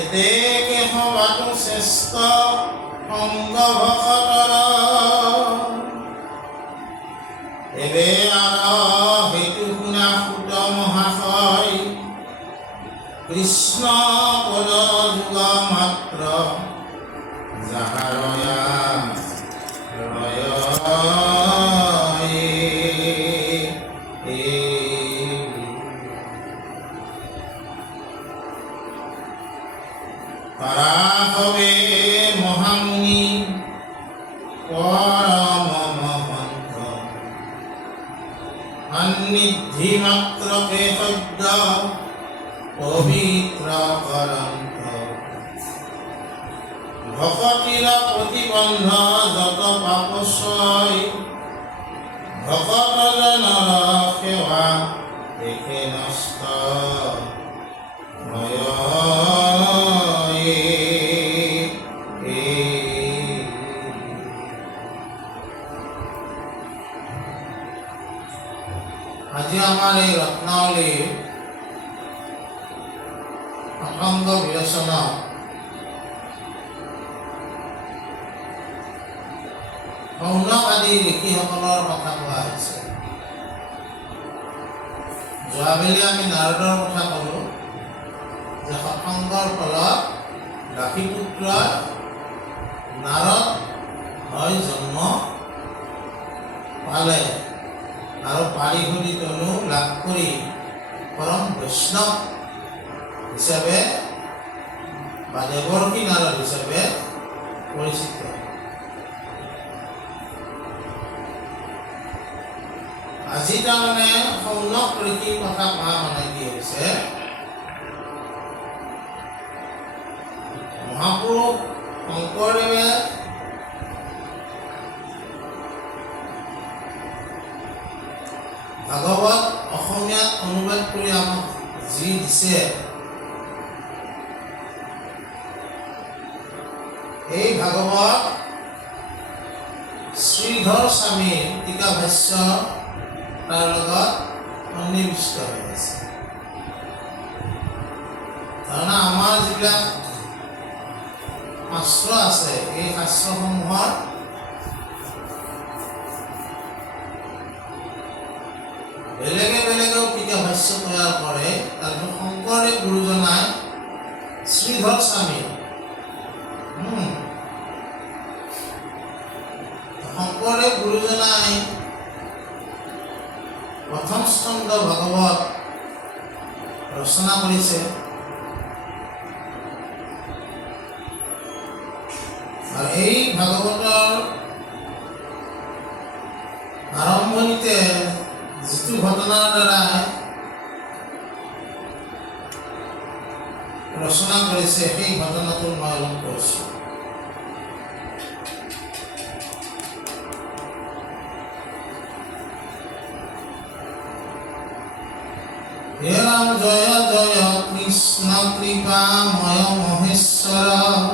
এতে কেহবাতো শ্ৰেষ্ঠ সংগ ভকতৰ এবে সেইটো শুনা সুত মহাশয় কৃষ্ণ পদ যুগ মাত্ৰ যাহাৰয়া পৰাভৱে মহামুনি পৰম মহন্ত সন্নিধি মাত্ৰকে সদ্য পবিত্ৰ কৰন্ত ভকতিৰ প্ৰতিবন্ধ যত পাপচয় ভকতজনৰ সেৱা দেখে নষ্ট আজি আমাৰ এই ৰত্নাৱলীৰ অসংগ বিৰচনা শৌনক আদি ঋষিসকলৰ কথা কোৱা হৈছে। যোৱাবেলি আমি নাৰদৰ কথা ক'লোঁ যে সৎসংগৰ ফলত দাসীপুত্ৰ নাৰদ হয় জন্ম পালে আৰু পাৰিহৰি তনু লাভ কৰি পৰম বৈষ্ণৱ হিচাপে বা দেৱৰ্ষি নাৰদ হিচাপে পৰিচিত। আজি তাৰমানে শৌনক ঋষিৰ কথা কোৱা মানে কি হৈছে, মহাপুৰুষ শংকৰদেৱে ভাগৱত অসমীয়াত অনুবাদ কৰি আমাক যি দিছে, এই ভাগৱত শ্ৰীধৰ স্বামীৰ টীকা ভাষ্য তাৰ লগত সন্নিৱিষ্ট হৈ আছে। তাৰমানে আমাৰ যিবিলাক শাস্ত্ৰ আছে, এই শাস্ত্ৰসমূহৰ বেলেগে বেলেগেও টীকা ভাষ্য তৈয়াৰ কৰে। তাৰপিছত শংকৰদেৱ গুৰুজনাই শ্ৰীধৰ স্বামী শংকৰদেৱ গুৰুজনাই প্ৰথম স্কন্ধ ভাগৱত ৰচনা কৰিছে। আৰু এই ভাগৱতৰ আৰম্ভণিতে যিটো ঘটনাৰ দ্বাৰা ৰচনা কৰিছে, সেই ঘটনাটো মই অলপ কৈছোঁ। হে ৰাম জয় জয় কৃষ্ণ কৃপাময় মহেশ্বৰ,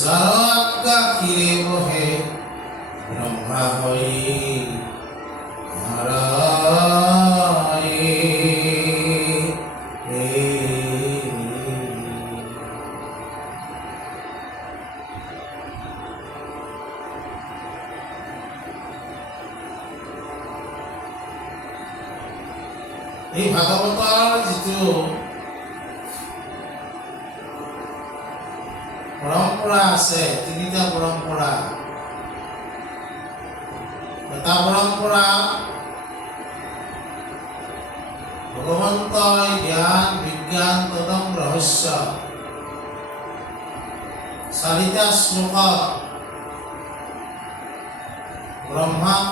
যাৰ আজ্ঞা ক্ষীৰে বহে ব্ৰহ্মা হৰি এই ভাগৱতৰ যিটো পৰম্পৰা আছে, তিনিটা পৰম্পৰা। এটা পৰম্পৰা ভগৱন্তই জ্ঞান বিজ্ঞান তদং ৰহস্য, চাৰিটা শ্লোকত ব্ৰহ্মাক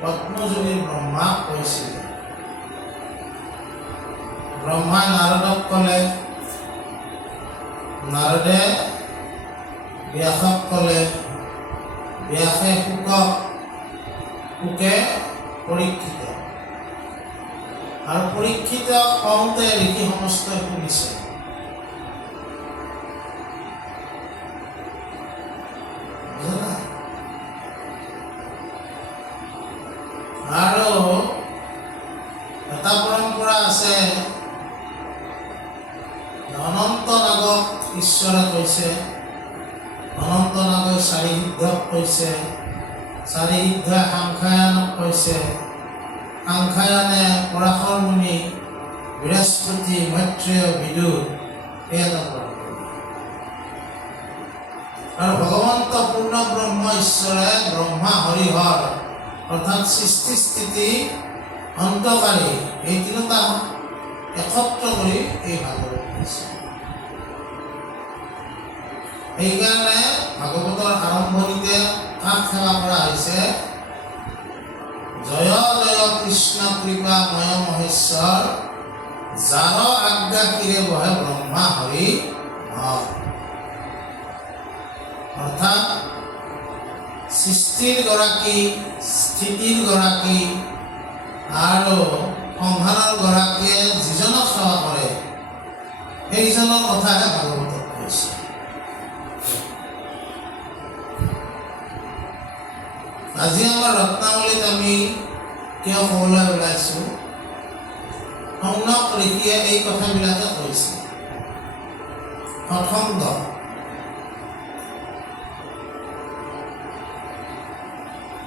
পদ্মজনী ব্ৰহ্মাক কৈছিল। ব্ৰহ্মাই নাৰদক ক'লে, নাৰদে ব্যাসক ক'লে, ব্যাসে শুকক, শুকে পৰীক্ষিত, আৰু পৰীক্ষিত কওঁতে ঋষি সমস্তই শুনিছে। আৰু এটা পৰম্পৰা আছে অনন্ত নাগক ঈশ্বৰে কৈছে, অনন্ত নাগই চাৰি সিদ্ধক কৈছে, চাৰি সিদ্ধই সাংখ্যায়নক কৈছে, সাংখ্যায়নে পৰাশৰ মুনি, বৃহস্পতি, মৈত্ৰেয়, বিদুৰ এয়া কৰে। আৰু ভগৱন্ত পূৰ্ণ ব্ৰহ্ম ঈশ্বৰে ব্ৰহ্মা হৰিহৰ অৰ্থাৎ সৃষ্টি স্থিতি অন্তকাৰী এই তিনিটা একত্ৰ কৰি এই ভাগৱত কৈছে। সেইকাৰণে ভাগৱতৰ আৰম্ভণিতে কাক সেৱা কৰা হৈছে? জয় জয় কৃষ্ণ কৃপা ময় মহেশ্বৰ, যাৰ আজ্ঞা কিৰে বহে ব্ৰহ্মা হৰি হৰ। অৰ্থাৎ সৃষ্টিৰ গৰাকী, স্থিতিৰ গৰাকী আৰু সংহাৰৰ গৰাকীয়ে যিজনক সেৱা কৰে সেইজনৰ কথাহে ভাগৱতত কৈছে। আজি আমাৰ ৰত্নাৱলীত আমি কিয় ক'বলৈ ওলাইছোঁ? শৌনক ঋষিয়ে এই কথাবিলাকে কৈছে। সৎসংগ,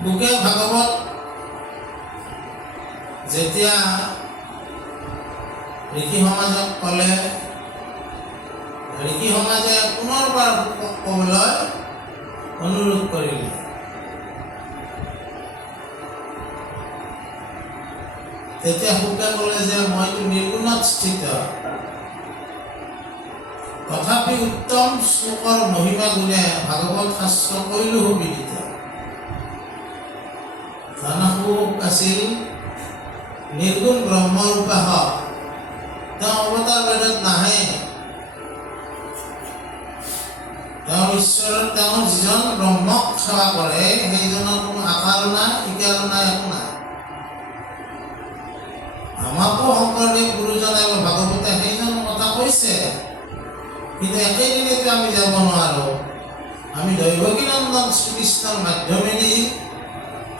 বুকে ভাগৱত যেতিয়া ঋষি সমাজক ক'লে, ঋষি সমাজে পুনৰবাৰ ক'বলৈ অনুৰোধ কৰিলে। তেতিয়া শুকে ক'লে যে মইতো নিৰ্গুণত স্থিত, তথাপি উত্তম শ্লোকৰ মহিমা গুণে ভাগৱত শাস্ত্ৰ কৰিলো বিদিত। ধনসুখ আছিল নিৰ্গুণ ব্ৰহ্মৰ উপাসক, তেওঁ অৱতাৰ বেদত নাহে, তেওঁৰ ঈশ্বৰৰ, তেওঁৰ যিজন ব্ৰহ্মক সেৱা কৰে সেইজনৰ কোনো আকাৰ নাই, ইকাৰ নাই, একো নাই। আমাকো শংকৰদেৱ গুৰুজনে ভাগৱতে সেইজন কথা কৈছে, কিন্তু একেদিনতে আমি যাব নোৱাৰোঁ। আমি দৈৱকী নন্দন শ্ৰীকৃষ্ণৰ মাধ্যমেদি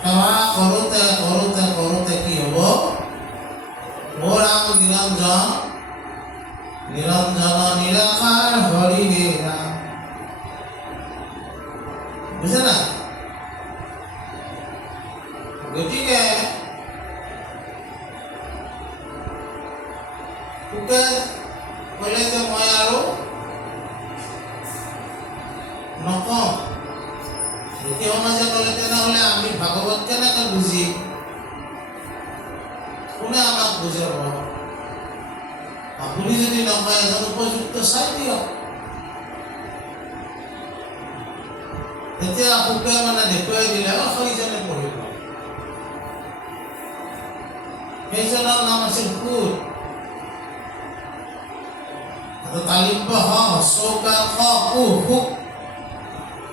সেৱা কৰোঁতে কৰোঁতে কৰোঁতে কি হ'ব? অ ৰাম নিৰঞ্জন, নিৰঞ্জন নিৰাকাৰ হৰি হে ৰাম। বুজে নাই? গতিকে শুকে ক'লে যে মই আৰু নকওঁ। ঋষি সমাজে ক'লে তেনেহ'লে আমি ভাগৱত কেনেকৈ বুজিম? কোনে আমাক বুজাব? আপুনি যদি নকয় এজন উপযুক্ত চাই দিয়ক। তেতিয়া শুকে দেখুৱাই দিলে সেইজনে পঢ়িব। সেইজনৰ নাম আছিল সুত। তালিব্য হ হস্যৌকাৰ খ কু সুক,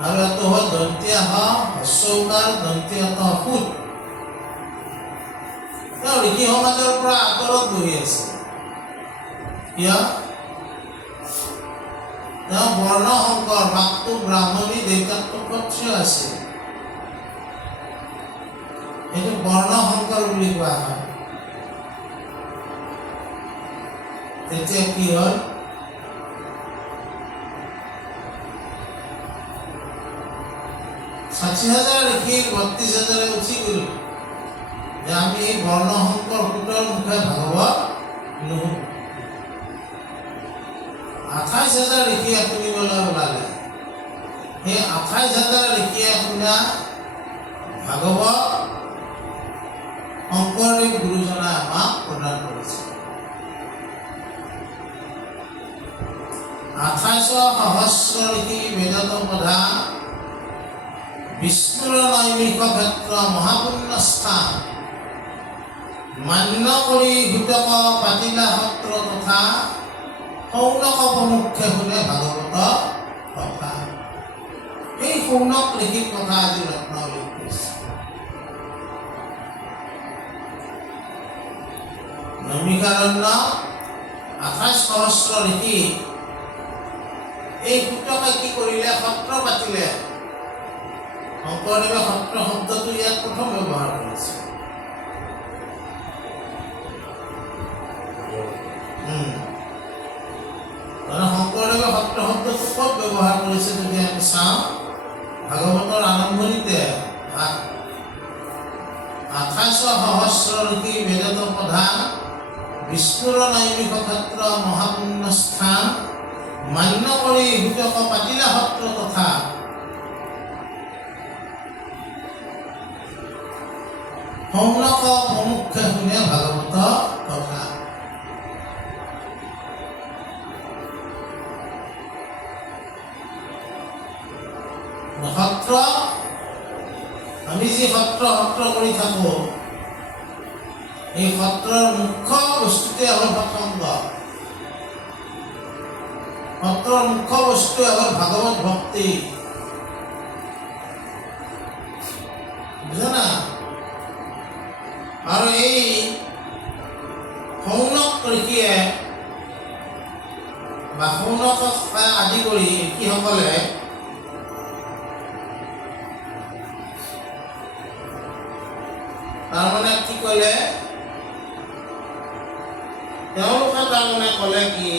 আৰু এটো হ'ল দন্তীয়া হ হস্যৌকাৰ দন্তীয়া ত সুত। তেওঁ ঋষি সমাজৰ পৰা আঁতৰত বহি আছে। কিয়? তেওঁ বৰ্ণ শংকৰ, বাপটো ব্ৰাহ্মণী, দেউতাকটো ক্ষত্ৰিয় আছিল। এইটো বৰ্ণ শংকৰ বুলি কোৱা হয়। তেতিয়া কি হ'ল? ৬০,০০০ ঋষি ৩২,০০০ উঠি গ'ল যে আমি এই বৰ্ণ শংকৰ সুতৰ মুখে ভাগৱত নুশুনো। ২৮,০০০ ঋষিয়ে শুনিবলৈ ওলালে। সেই ২৮,০০০ ঋষিয়ে শুনা ভাগৱত শংকৰদেৱ গুৰুজনাই আমাক প্ৰদান কৰিছে। ২৮,০০০ ঋষি বেদত প্ৰধান, বিষ্ণুৰ নৈমিষ ক্ষেত্ৰ মহাপুণ্য স্থান, মান্য কৰি হিতক পাতিলা সত্ৰ তথা শৌনক প্ৰমুখে শুনে ভাগৱত কথা। এই শৌনক ঋষিৰ কথা আজি ৰত্নাৱলীত কৈছে। নৈমিষাৰণ্য ২৮,০০০ ঋষি এই সূত্ৰকে কি কৰিলে? সত্ৰ পাতিলে। শংকৰদেৱে সত্ৰ শব্দটো ইয়াত প্ৰথম ব্যৱহাৰ কৰিছে। কৰিছে যদি আমি চাওঁ ভাগৱতৰ আৰম্ভণিতে 28 সহস্ৰ ঋষি বেদত প্ৰধান বিষ্ণুৰ নৈমিষ ক্ষেত্ৰ মহাপুণ্য স্থান মান্য কৰি সুতক পাতিলা সত্ৰ তথা সৌনক প্ৰমুখে শুনে ভাগৱত কথা। সত্ৰ আমি যি সত্ৰ কৰি থাকো এই সত্ৰৰ মুখ্য বস্তুতে হ'ল সৎসংগ। সত্ৰৰ মুখ্য বস্তু হ'ল ভাগৱত ভক্তি, বুজা না? আৰু এই সৌনক ঋষিয়ে বা সৌনক আদি কৰি ঋষিসকলে তাৰমানে কি ক'লে, তেওঁলোকে তাৰমানে ক'লে কি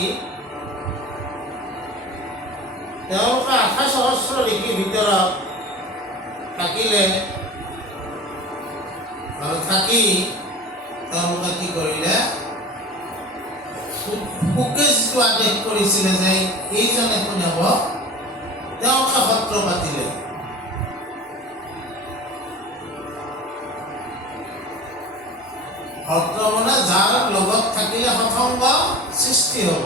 তেওঁলোকে 28 সহস্ৰ ঋষিৰ ভিতৰত থাকিলে আৰু থাকি তেওঁলোকে কি কৰিলে, শুকে যিটো আদেশ কৰিছিলে যে এইজনে শুনাব, তেওঁলোকে সত্ৰ পাতিলে। সত্ৰ মানে যাৰ লগত থাকিলে সৎসংগ সৃষ্টি হ'ব।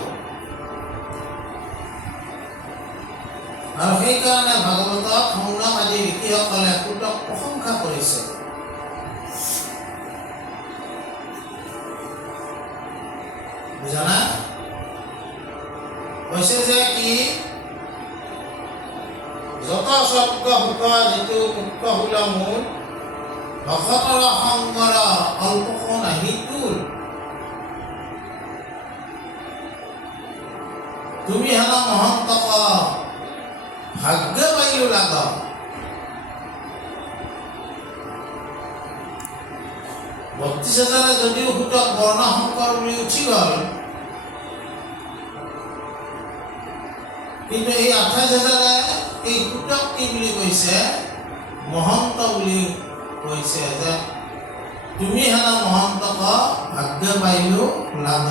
আৰু সেইকাৰণে ভাগৱতত সৌনক আদি ঋষিসকলে সুতক প্ৰশংসা কৰিছে। বুজা না? কৈছে যে কি যত স্বৰ্গ সুখ যিটো মুখ্য হুল মূল ভকতৰ সংগৰ অল্প নাহি তোৰ, তুমি হেন মহন্তক ভাগ্য পাইও লাগ। বত্ৰিশ হাজাৰে যদিও সুতক বৰ্ণ শংকৰ বুলি উঠি গ'ল, কিন্তু এই 28 হাজাৰে এই সুতক কি বুলি কৈছে, মহন্ত বুলি কৈছে যে তুমি হেন মহন্তক ভাগ্য পাইও লাগ।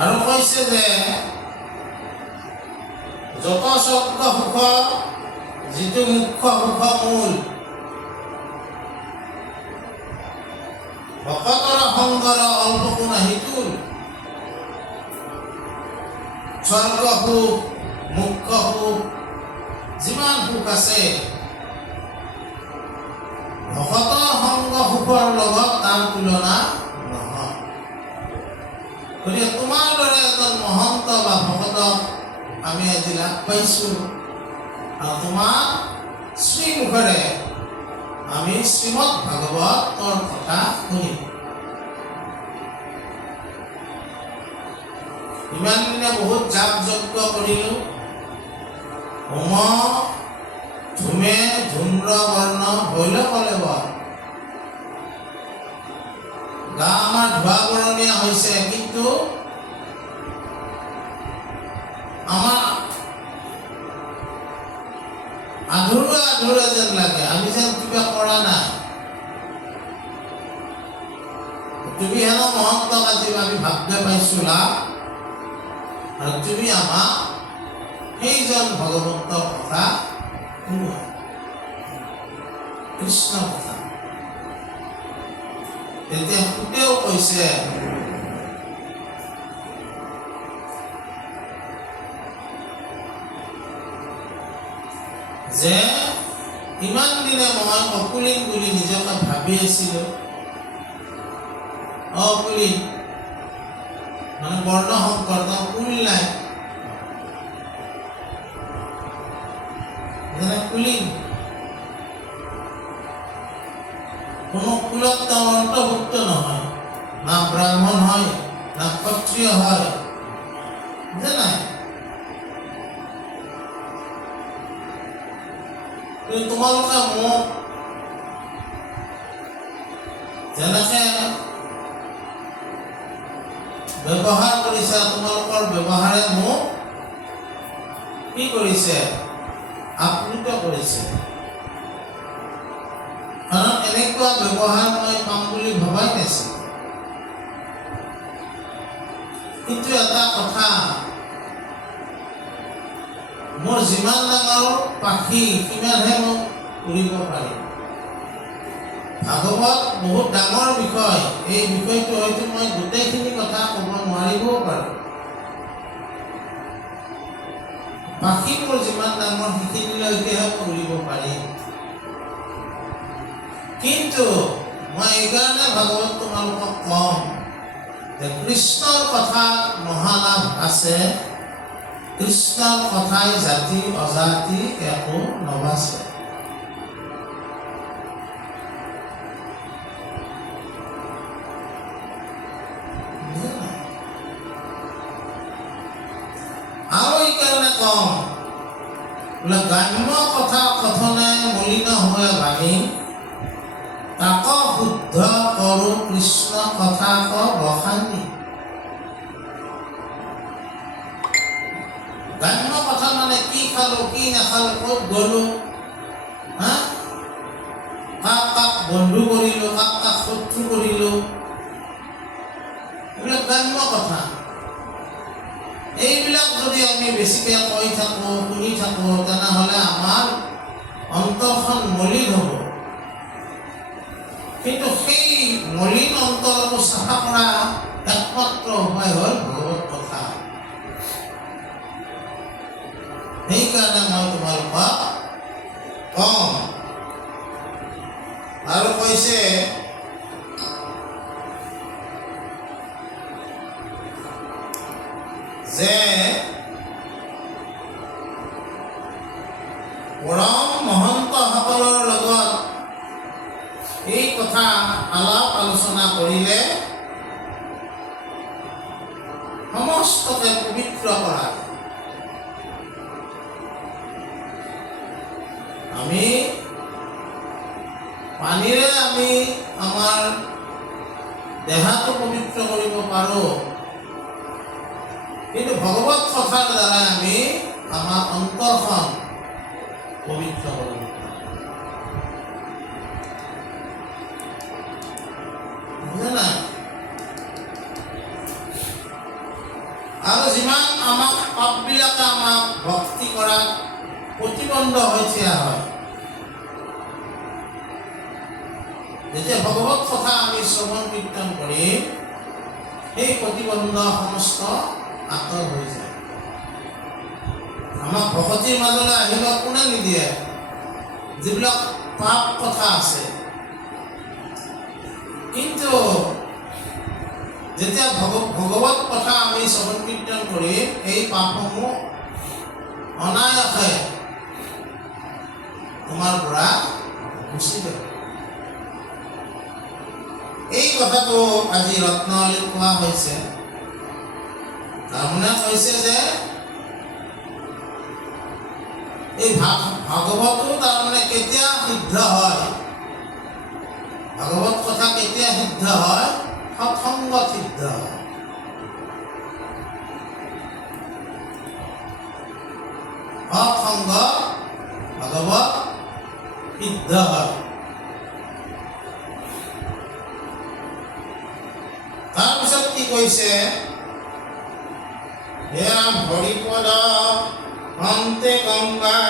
আৰু কৈছে যে যত স্বৰ্গ সুখ যিটো মুখ্য সুখ মূল ভকতৰ সংগৰ অল্প নাহি তোৰ, স্বৰ্গ সুখ মুখ্য সুখ যিমান সুখ আছে ভকতৰ সংগ সুখৰ লগত তাৰ তুলনা নহয়। গতিকে তোমাৰ দৰে এজন মহন্ত বা ভকতক আমি আজি লাভ পাইছোঁ আৰু তোমাৰ শ্ৰীমুখেৰে আমি শ্ৰীমদ ভাগৱতৰ কথা শুনিম। ইমান দিনে বহুত যাগ যজ্ঞ কৰিলোঁ, হোম ধূমে ধূম্ৰ বৰ্ণ হৈল কলেব, গা আমাৰ ধোৱা বৰণীয়া হৈছে, কিন্তু আমাৰ আধৰুৱা যেন লাগে, আমি যেন কিবা কৰা নাই। তুমি হেন মহন্তক আজি আমি ভাগ্য পাইছোঁ লাভ, আৰু তুমি আমাক সেইজন ভগৱন্তৰ কথা শুনোৱা, কৃষ্ণ কথা। তেতিয়া সুতেও কৈছে যে ইমান দিনে মই অকুলীন বুলি নিজকে ভাবি আছিলোঁ। অকুলীন মানে বৰ্ণ সংকৰ, কুল নাই, যেনে কুলীন কোনো কুলত তেওঁ অন্তৰ্ভুক্ত নহয়, না ব্ৰাহ্মণ হয় না ক্ষত্ৰিয় হয়, বুজা নাই? কিন্তু তোমালোকে মোক যেনেকে ব্যৱহাৰ কৰিছে, তোমালোকৰ ব্যৱহাৰে মোক কি কৰিছে? আপ্লুত কৰিছে। কাৰণ এনেকুৱা ব্যৱহাৰ মই পাম বুলি ভবাই নাছিলো। কিন্তু এটা কথা, মোৰ যিমান ডাঙৰ পাখি সিমানহে মই উৰিব পাৰিম। ভাগৱত বহুত ডাঙৰ বিষয়। এই বিষয়টো হয়তো মই গোটেইখিনি কথা ক'ব নোৱাৰিবও পাৰোঁ। পাখি মোৰ যিমান ডাঙৰ সেইখিনিলৈকেহে উৰিব পাৰিম। কিন্তু মই এইকাৰণে ভাগৱত তোমালোকক কম যে কৃষ্ণৰ কথাত মহালাভ আছে। কৃষ্ণৰ কথাই জাতি অজাতি একো নবাছে। আৰু এইকাৰণে কম বোলে গ্ৰাম্য কথা কথনে মলিন হৈ ভাঙি তাক শুদ্ধ কৰো কৃষ্ণ কথা ক বখানি। গ্ৰাম্য কথা মানে কি খালো কি নাখালো, ক'ত গলো, কাক কাক বন্ধু কৰিলো, কাক কাক শত্ৰু কৰিলো, এইবিলাক গ্ৰাম্য কথা। এইবিলাক যদি আমি বেছিকৈ কৈ থাকোঁ, শুনি থাকোঁ, তেনেহ'লে আমাৰ অন্তৰখন মলিন হ'ব। কিন্তু সেই মলিন অন্তৰটো চাফা কৰা একমাত্ৰ উপায় হ'ল ভগৱত কথা। সেইকাৰণে মই তোমালোকক কম। আৰু কৈছে যে পৰম মহন্তসকলৰ লগত এই কথা আলাপ আলোচনা কৰিলে সমস্তকে পবিত্ৰ কৰা। আমি পানীৰে আমি আমাৰ দেহাটো পবিত্ৰ কৰিব পাৰোঁ, কিন্তু ভগৱত কথাৰ দ্বাৰা আমি আমাৰ অন্তৰখন পবিত্ৰ কৰিব পাৰোঁ। বুজা নাই? আৰু যিমান আমাক পাপবিলাকে আমাক ভক্তি কৰাত প্ৰতিবন্ধ হৈ থিয় হয়, যেতিয়া ভগৱত কথা আমি শ্ৰৱণ কীৰ্তন কৰিম, সেই প্ৰতিবন্ধ সমস্ত আঁতৰ হৈ যায়। আমাক ভকতিৰ মাজলৈ আহিব কোনে নিদিয়ে? যিবিলাক পাপ কথা আছে। কিন্তু যেতিয়া ভগৱত কথা আমি শ্ৰৱণ কীৰ্তন কৰিম, এই পাপসমূহ অনায়াসে তোমাৰ পৰা গুচি যাব। এই কথাটো আজি ৰত্নাৱলীত কোৱা হৈছে। তাৰমানে কৈছে যে এই ভাগৱতো তাৰমানে কেতিয়া সিদ্ধ হয়, ভাগৱত কথা কেতিয়া সিদ্ধ হয়? সৎসংগত সিদ্ধ হয়। সৎসংগ ভাগৱত সিদ্ধ হয়। তাৰপিছত কি কৈছে? হেৰা হৰিপদ অন্তে গংগা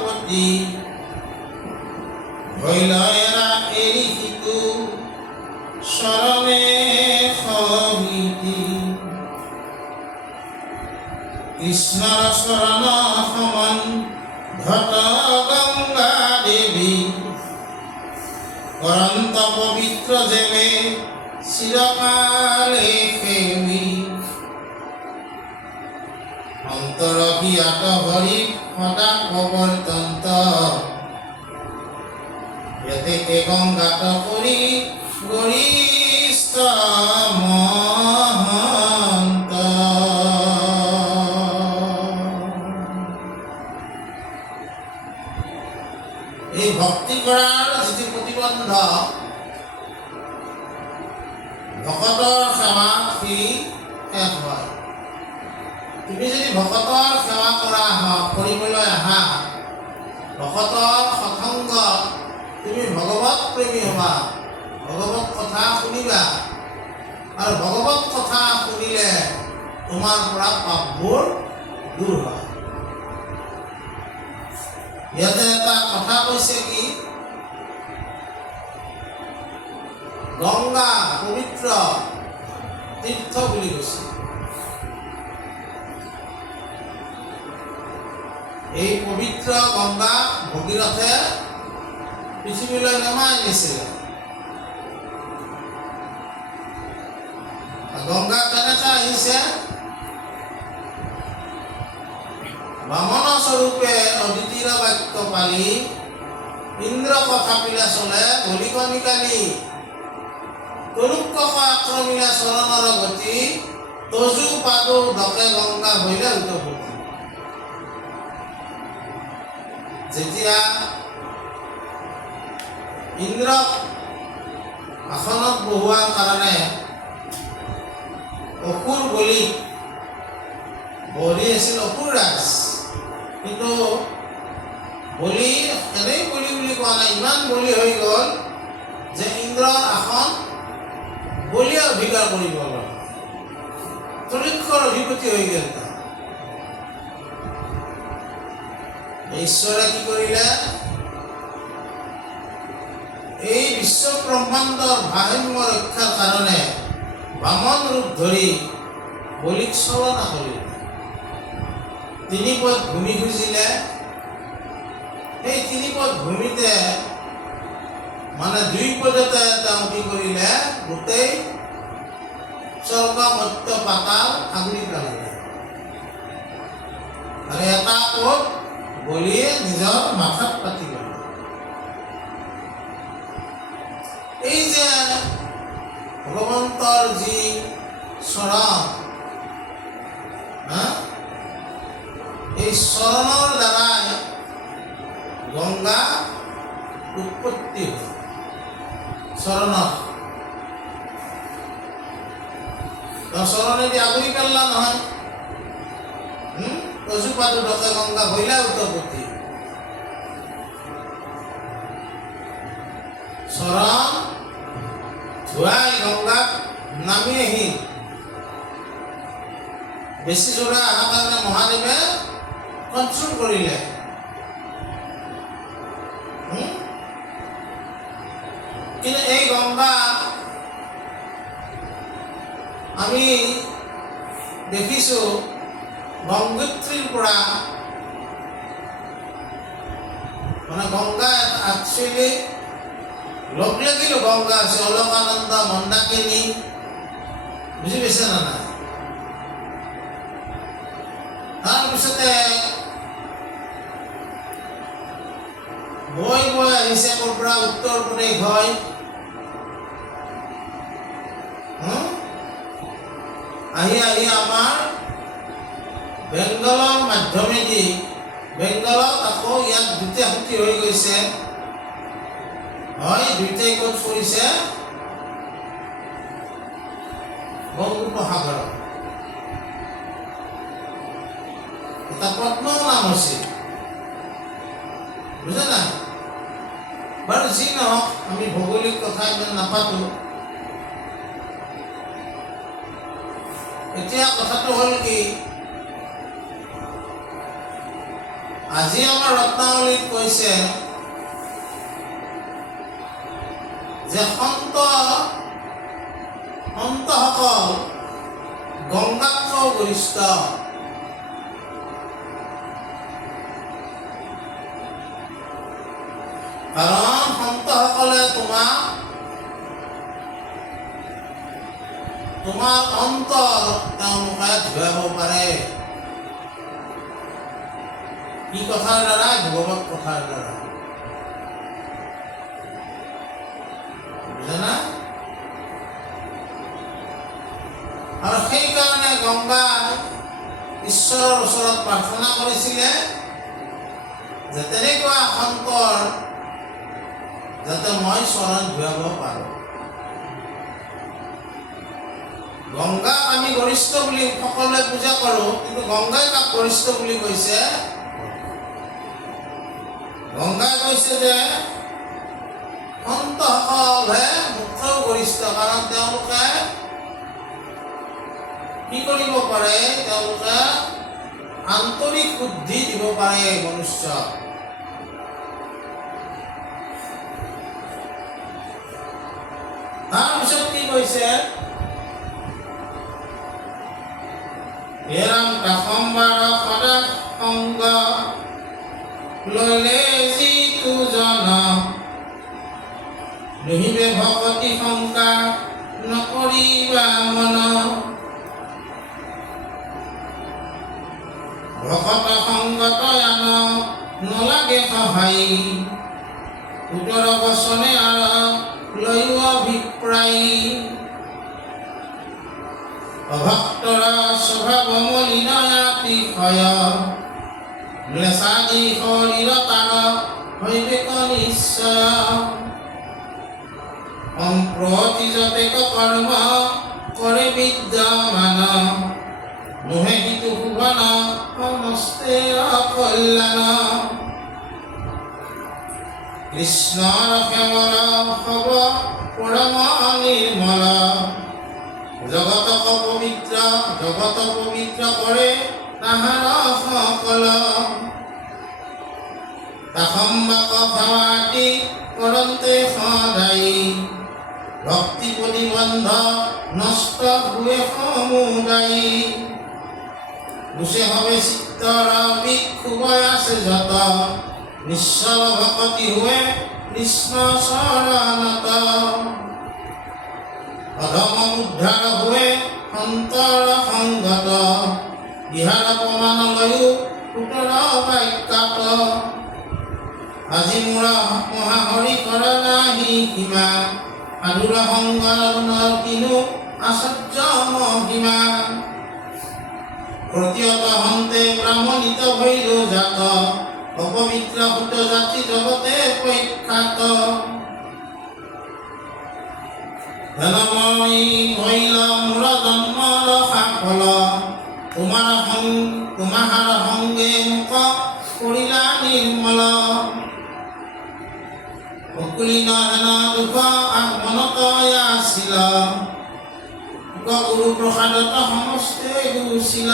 পতি ভৈলয়েৰা এৰি সিতু চৰণে সমিতি। কৃষ্ণৰ চৰণ সমান ঘট গংগা দেৱী অনন্ত পবিত্র যেবে চিরকালে সেবি অন্তর বিয়াত হরি সদা প্রবর্তন্ত এতে কে গঙ্গাত করি গরিষ্ঠ মহন্ত। এই ভক্তি করার যিটো প্ৰতিবন্ধ, ভকতৰ সেৱা কি শেষ হয়। তুমি যদি ভকতৰ সেৱা কৰিবলৈ আহা, ভকতৰ সৎসংগ, তুমি ভগৱত প্ৰেমী হ'বা, ভগৱত কথা শুনিবা, আৰু ভগৱত কথা শুনিলে তোমাৰ পৰা পাপবোৰ দূৰ হয়। ইয়াতে এটা কথা কৈছে কি, গংগা পবিত্ৰ তীৰ্থ বুলি কৈছে। এই পবিত্ৰ গংগা ভগীৰথে পৃথিৱীলৈ নমাই আনিছিলে। গংগা কেনেকৈ আহিছে? বামন স্বৰূপে অদিতিৰ বাক্য পালি, ইন্দ্ৰ কথা পিলা চলে গলিকনি কালি, তৰুক আক্ৰমিলা চৰণৰ গতি, তজু পাদু ঢকে গংগা হইলে উতপতি। যেতিয়া ইন্দ্ৰক আসনত বহোৱাৰ কাৰণে অসুৰ বলি আছিল অসুৰ ৰাজ, কিন্তু বলি এনেই বলি বুলি কোৱা নাই, ইমান বলি হৈ গ'ল যে ইন্দ্ৰৰ আসন বলিয়ে অধিকাৰ কৰিব লগা, ত্ৰিক্ষৰ অধিপতি হৈ গ'ল। ঈশ্বৰে কি কৰিলে? এই বিশ্ব ব্ৰহ্মাণ্ডৰ ভাৰসাম্য ৰক্ষাৰ কাৰণে বামন ৰূপ ধৰি বলিক চলনা কৰিলে। 3 পদ ভূমি খুজিলে, সেই 3 পদ ভূমিতে মানে 2 পদতে তেওঁ কি কৰিলে? গোটেই স্বৰ্গ মৰ্ত্য পাতাল আগুৰি পেলালে, আৰু এটা পদ বলিয়ে নিজৰ মাথাত পাতি ল'লে। এই যে ভগৱন্তৰ যি চৰণ, এই চৰণৰ দ্বাৰাই গংগা উৎপত্তি হয়। চৰণত চৰণেদি আগুৰি পেলালা নহয়, তজুপাদু ঢকে গংগা হইলা উতপতি। চৰণ ধুৱাই গংগাক নামি আহিল। বেছি জোৰা অহাৰ কাৰণে মহাদেৱে কণ্ট্ৰল কৰিলে। কিন্তু এই গংগা আমি দেখিছোঁ গংগোত্ৰীৰ পৰা, মানে গংগা একচুৱেলি লগ লাগিলো গংগা আছে, অলকানন্দ মন্দাকিনী, বুজি পাইছে না নাই? তাৰপিছতে বৈ বৈ আহিছে ক'ৰ পৰা? উত্তৰ প্ৰদেশ হয়। আহি আহি আমাৰ বেংগলৰ মাধ্যমেদি, বেংগলত আকৌ ইয়াত দুটা সুতি হৈ গৈছে, হয় দুইটাই ক'ত পৰিছে? বংগোপসাগৰত। এটা পদ্মও নাম হৈছে, বুজা নাই? বাৰু যি নহওক, আমি ভৌগোলিক কথা ইমান নাপাতো। এতিয়া কথাটো হ'ল কি, আজি আমাৰ ৰত্নাৱলীত কৈছে যে সন্তসকল গংগাতকৈ গৰিষ্ঠ। কাৰণ সন্তসকলে তোমাৰ অন্তৰ তেওঁলোকে ধুৱাব পাৰে। কি কথাৰ দ্বাৰা? ভগৱত কথাৰ দ্বাৰা। বুজা না? আৰু সেইকাৰণে গংগাই ঈশ্বৰৰ ওচৰত প্ৰাৰ্থনা কৰিছিলে যে তেনেকুৱা সন্তৰ যাতে মই চৰণ ধুৱাব পাৰোঁ। গংগাক আমি গৰিষ্ঠ বুলি সকলোৱে পূজা কৰোঁ, কিন্তু গংগাই কাক গৰিষ্ঠ বুলি কৈছে? গংগাই কৈছে যে সন্তসকলহে মুখ্য গৰিষ্ঠ, কাৰণ তেওঁলোকে কি কৰিব পাৰে? তেওঁলোকে আন্তৰিক বুদ্ধি দিব পাৰে মনুষ্যক। তাৰপিছত কি কৈছে? হেৰাম কাশম্বাৰ সদা সংগ ললে যিটো জন নহিবে ভকতি শংকা নকৰিবা মন। ভকত সংগত আন নলাগে সহায় উত্তৰ বচনে আৰু লৈও অভিপ্ৰায়। অভক্তৰ স্বভাৱ মলিনয়াতিশয় ম্লেসাদি শৰীৰ তান হৈবেক নিশ্চয়। সম্প্ৰতিজতেক কৰ্ম কৰে বিদ্যমান নোহে হিতু ভুৱন সমস্তে অকল্যাণ। কৃষ্ণৰ সেৱৰ হব পৰম নিৰ্মল জগতক পবিত্ৰ কৰে তাহাৰ সকল। তাসম্বাক ভাৱাতি কৰন্তে সদায় ভক্তি প্ৰতিবন্ধ নষ্ট হুৱে সমুদায়। গুছে হবে চিত্তৰ বিক্ষুভয় আছে যত নিশ্চল ভকতি হুৱে কৃষ্ণ চৰণত। অধম উদ্ধাৰ হুৱে সন্তৰ সংগত ইহাৰ প্ৰমাণ লৈও পুতৰ বাক্যাত। আজি মোৰ মহাহৰি কৰ নাহি সীমা সাধুৰ সংগৰ কিনো আশ্চৰ্য মহিমা। প্ৰতিয়ত হন্তে ব্ৰাহ্মণিত ভৈৰ জাত অপবিত্ৰ সুত জাতি জগতে প্ৰখ্যাত। ধনময়ী মহিল মোৰ জন্মৰ সাফল তোমাৰ সংগে মুখ কৰিলা নিৰ্মল। অকুলিন হেন দুখ মনত আছিল গুৰু প্ৰসাদত সমস্তে গুচিল।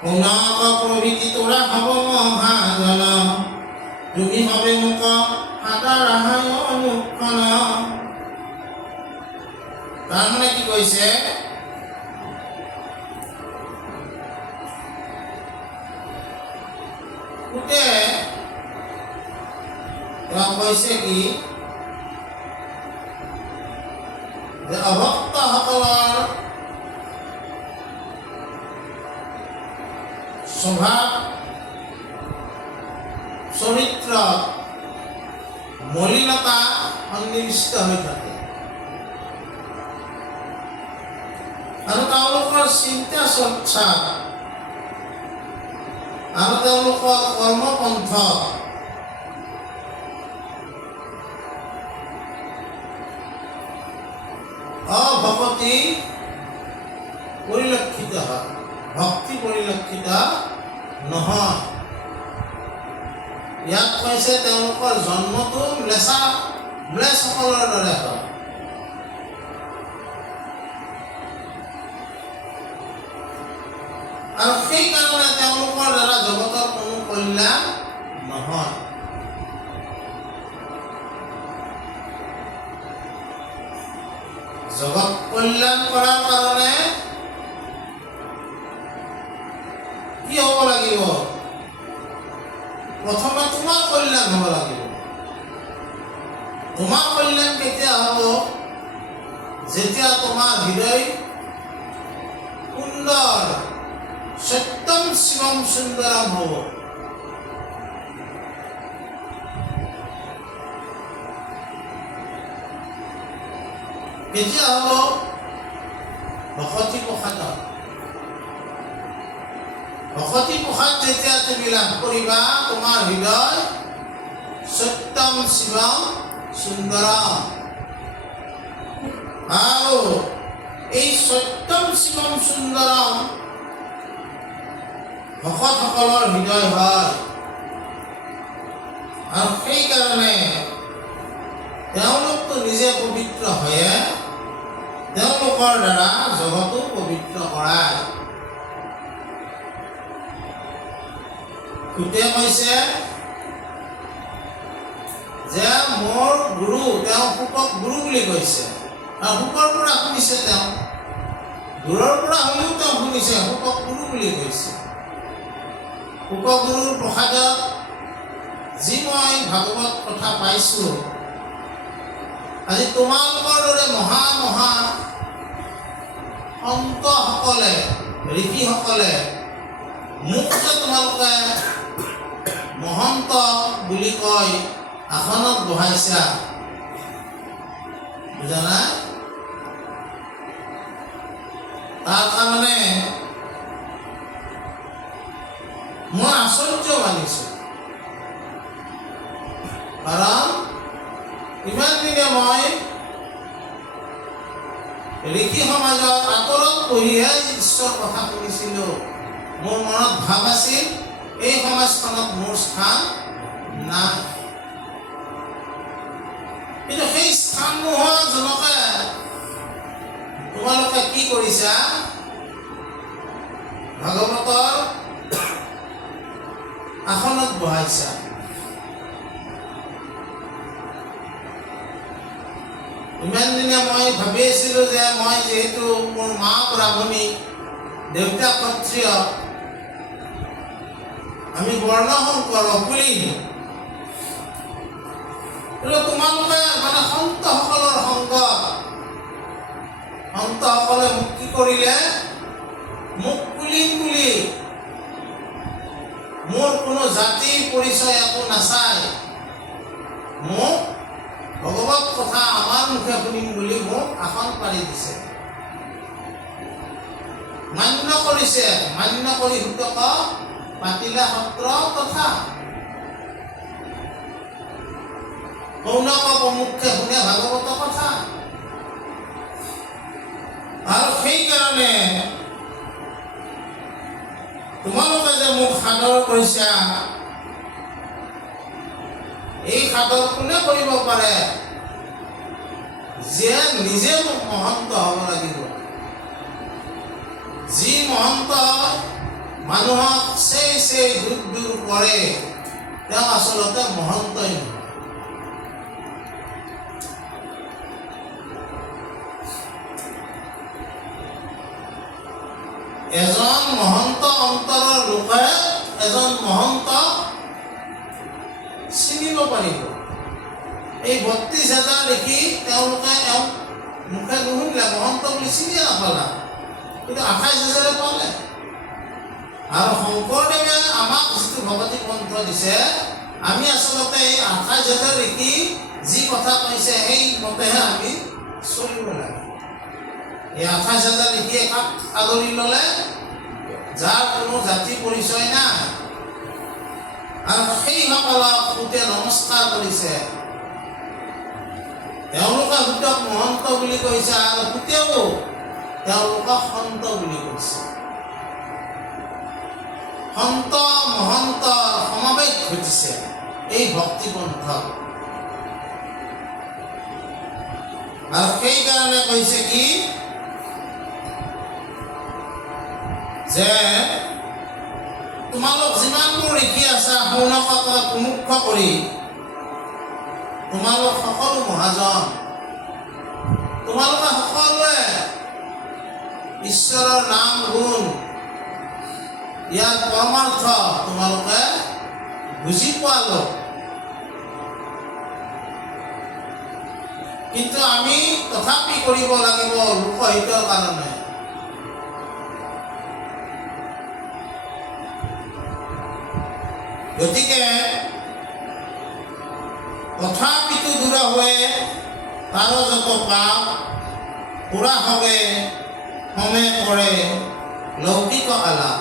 শুনক প্ৰভৃতি তোৰা হব মহাজন তুমি হবে মোক সাদা ৰাহায় অনুক্ষণ। তাৰমানে কি কৈছে? কৈছে কি যে অভক্তসকলৰ স্বভাৱ চৰিত্ৰ মলিনতা সন্নিবিষ্ট হৈ থাকে আৰু তেওঁলোকৰ চিন্তা চৰ্চা আৰু তেওঁলোকৰ কৰ্মপন্থ অভকতি পৰিলক্ষিত হয়, ভক্তি পৰিলক্ষিত নহয়। ইয়াত কৈছে তেওঁলোকৰ জন্মটো ম্লেচ্ছসকলৰ দৰে হয়। আৰু সেইকাৰণে তেওঁলোকৰ দ্বাৰা জগতৰ কোনো কল্যাণ নহয়। জগত কল্যাণ কৰাৰ কাৰণে কি হ'ব লাগিব? প্ৰথমে তোমাৰ কল্যাণ হ'ব লাগিব। তোমাৰ কল্যাণ কেতিয়া হ'ব? যেতিয়া তোমাৰ হৃদয় সুন্দৰ সত্যম শিৱম সুন্দৰম হ'ব। কেতিয়া হ'ব? ভকতি প্ৰসাদ। ভকতি প্ৰসাদ যেতিয়া তুমি লাভ কৰিবা, তোমাৰ হৃদয় সত্যম শিৱম সুন্দৰম আৰু এই সত্যম শিৱম সুন্দৰম ভকতসকলৰ হৃদয় হয়। আৰু সেইকাৰণে তেওঁলোকতো নিজে পবিত্ৰ হয়ে তেওঁলোকৰ দ্বাৰা জগতো পবিত্ৰ কৰায়। কুটে কৈছে যে মোৰ গুৰু, তেওঁ শুকক গুৰু বুলি কৈছে। আৰু শুকৰ পৰা শুনিছে, তেওঁ দূৰৰ পৰা হ'লেও তেওঁ শুনিছে, শুকক গুৰু বুলি কৈছে। শুক গুৰুৰ প্ৰসাদত যি মই ভাগৱত কথা পাইছোঁ, আজি তোমালোকৰ দৰে মহা মহা সন্তসকলে, ঋষিসকলে মোক যে তোমালোকে মহন্ত বুলি কয় আসনত বহাইছা, বুজা নাই? তাৰ কাৰণে মই আশ্চৰ্য মানিছোঁ। কাৰণ ইমান দিনে মই ঋষি সমাজৰ আঁতৰত বহিহে ঈশ্বৰৰ কথা শুনিছিলোঁ। মোৰ মনত ভাৱ আছিল এই সমাজখনত মোৰ স্থান নাই। কিন্তু সেই স্থান নোহোৱা জনকে তোমালোকে কি কৰিছা? ভাগৱতৰ আসনত বহাইছা। ইমান দিনে মই ভাবি আছিলোঁ যে মই যিহেতু মোৰ মা ব্ৰাহ্মণী, দেউতা ক্ষত্ৰিয়, আমি বৰ্ণশংকৰ অকুলীন, তোমালোকে মানে সন্তসকলৰ সংগ, সন্তসকলে মোক কি কৰিলে? মোক কুলীন বুলি, মোৰ কোনো জাতি পৰিচয় একো নাচায়, মোক ভগৱত কথা আমাৰ মুখে শুনিম বুলি মোক আসন পাৰি দিছে, মান্য কৰিছে। মান্য কৰি সুতক পাতিলা সত্ৰ তথা কৌনক প্ৰমুখে শুনে ভাগৱত কথা। আৰু সেইকাৰণে তোমালোকে যে মোক সাদৰ কৰিছা, এই সাদৰ কোনে কৰিব পাৰে? যে নিজে মহন্ত হ'ব লাগিব। যি মহন্ত মানুহক চেই দূৰ কৰে, তেওঁ আচলতে মহন্তই নহয়। এজন মহন্ত অন্তৰৰ লোকে এজন মহন্ত চিনিব পাৰিব। এই ৩২,০০০ দেখি তেওঁলোকে মুখে নুশুনিলে, মহন্ত বুলি চিনিয়ে নাপালা, কিন্তু ২৮,০০০ পালে। আৰু শংকৰদেৱে আমাক যিটো ভগৱতী পন্থ দিছে, আমি আচলতে এই ২৮,০০০ দেখি যি কথা কৈছে সেই মতেহে আমি চলিব লাগে। এই ২৮,০০০ দেখি একাপ আদৰি ল'লে, যাৰ কোনো জাতি পৰিচয় নাই, আৰু সেইসকলক সুতে নমস্কাৰ কৰিছে, তেওঁলোকে সুতক মহন্ত বুলি কৈছে, আৰু সুতেও তেওঁলোকক সন্ত বুলি কৈছে। সন্ত মহন্ত সমাৱেশ ঘটিছে এই ভক্তিপন্থ। আৰু সেইকাৰণে কৈছে কি যে তোমালোক যিমানবোৰ ঋষি আছা, শৌনকক প্ৰমুখ কৰি তোমালোক সকলো মহাজন, তোমালোকে সকলোৱে ঈশ্বৰৰ নাম গুণ, ইয়াৰ পৰমাৰ্থ তোমালোকে বুজি পোৱা লোক। কিন্তু আমি তথাপি কৰিব লাগিব লোকহিতৰ কাৰণে। গতিকে তথাপিতো দূৰ হৈ তাৰ যত পাপ পুৰা হবে সমে কৰে লৌকিক আলাপ।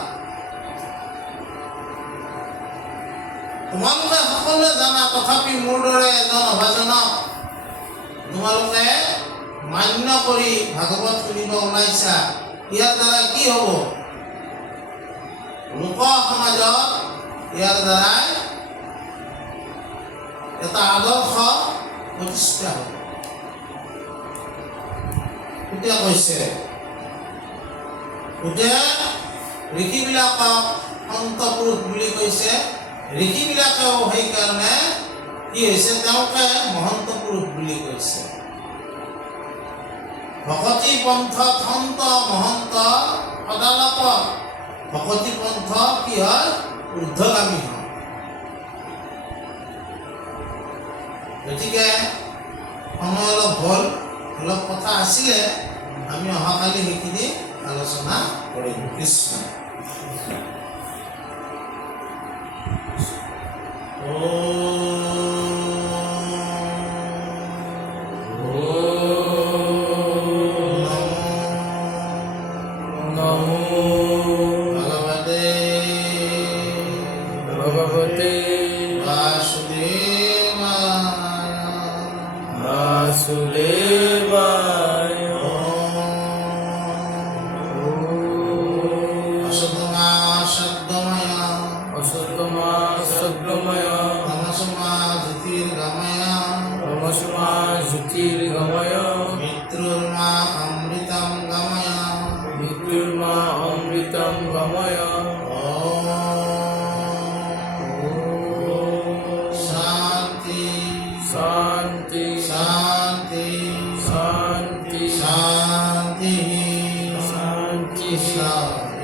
তোমালোকে সকলোৱে জানা, তথাপি মোৰ দৰে এজন অভাজনক তোমালোকে মান্য কৰি ভাগৱত শুনিব ওলাইছা, ইয়াৰ দ্বাৰা কি হ'ব? লোক সমাজত ইয়াৰ দ্বাৰাই এটা আদৰ্শ প্ৰতিষ্ঠা হ'ব। এতিয়া কৈছে ঋষিবিলাকক সন্ত পুৰুষ বুলি কৈছে। ঋষিবিলাকেও সেইকাৰণে কি হৈছে, তেওঁলোকে মহন্ত পুৰুষ বুলি কৈছে। ভকতি পন্থত সন্ত মহন্ত সদালাপ, ভকতি পন্থ কি হয়? ঊৰ্ধ্বগামী হয়। গতিকে সময় অলপ হ'ল, অলপ কথা আছিলে, আমি অহাকালি সেইখিনি আলোচনা কৰিম। কৃষ্ণ भगवते वासुदेवाय वासुदेवाय असुतमा शब्दमय असुतमा सद्गमय तमसमा ज्योतिर्गमय तमस्मा ज्योतिर्गमय मृत्युर्मा अमृतं गमय मृत्युर्मा अमृतं गमय शांति शान्ति शांति शान्ति शांति शान्तिः शांति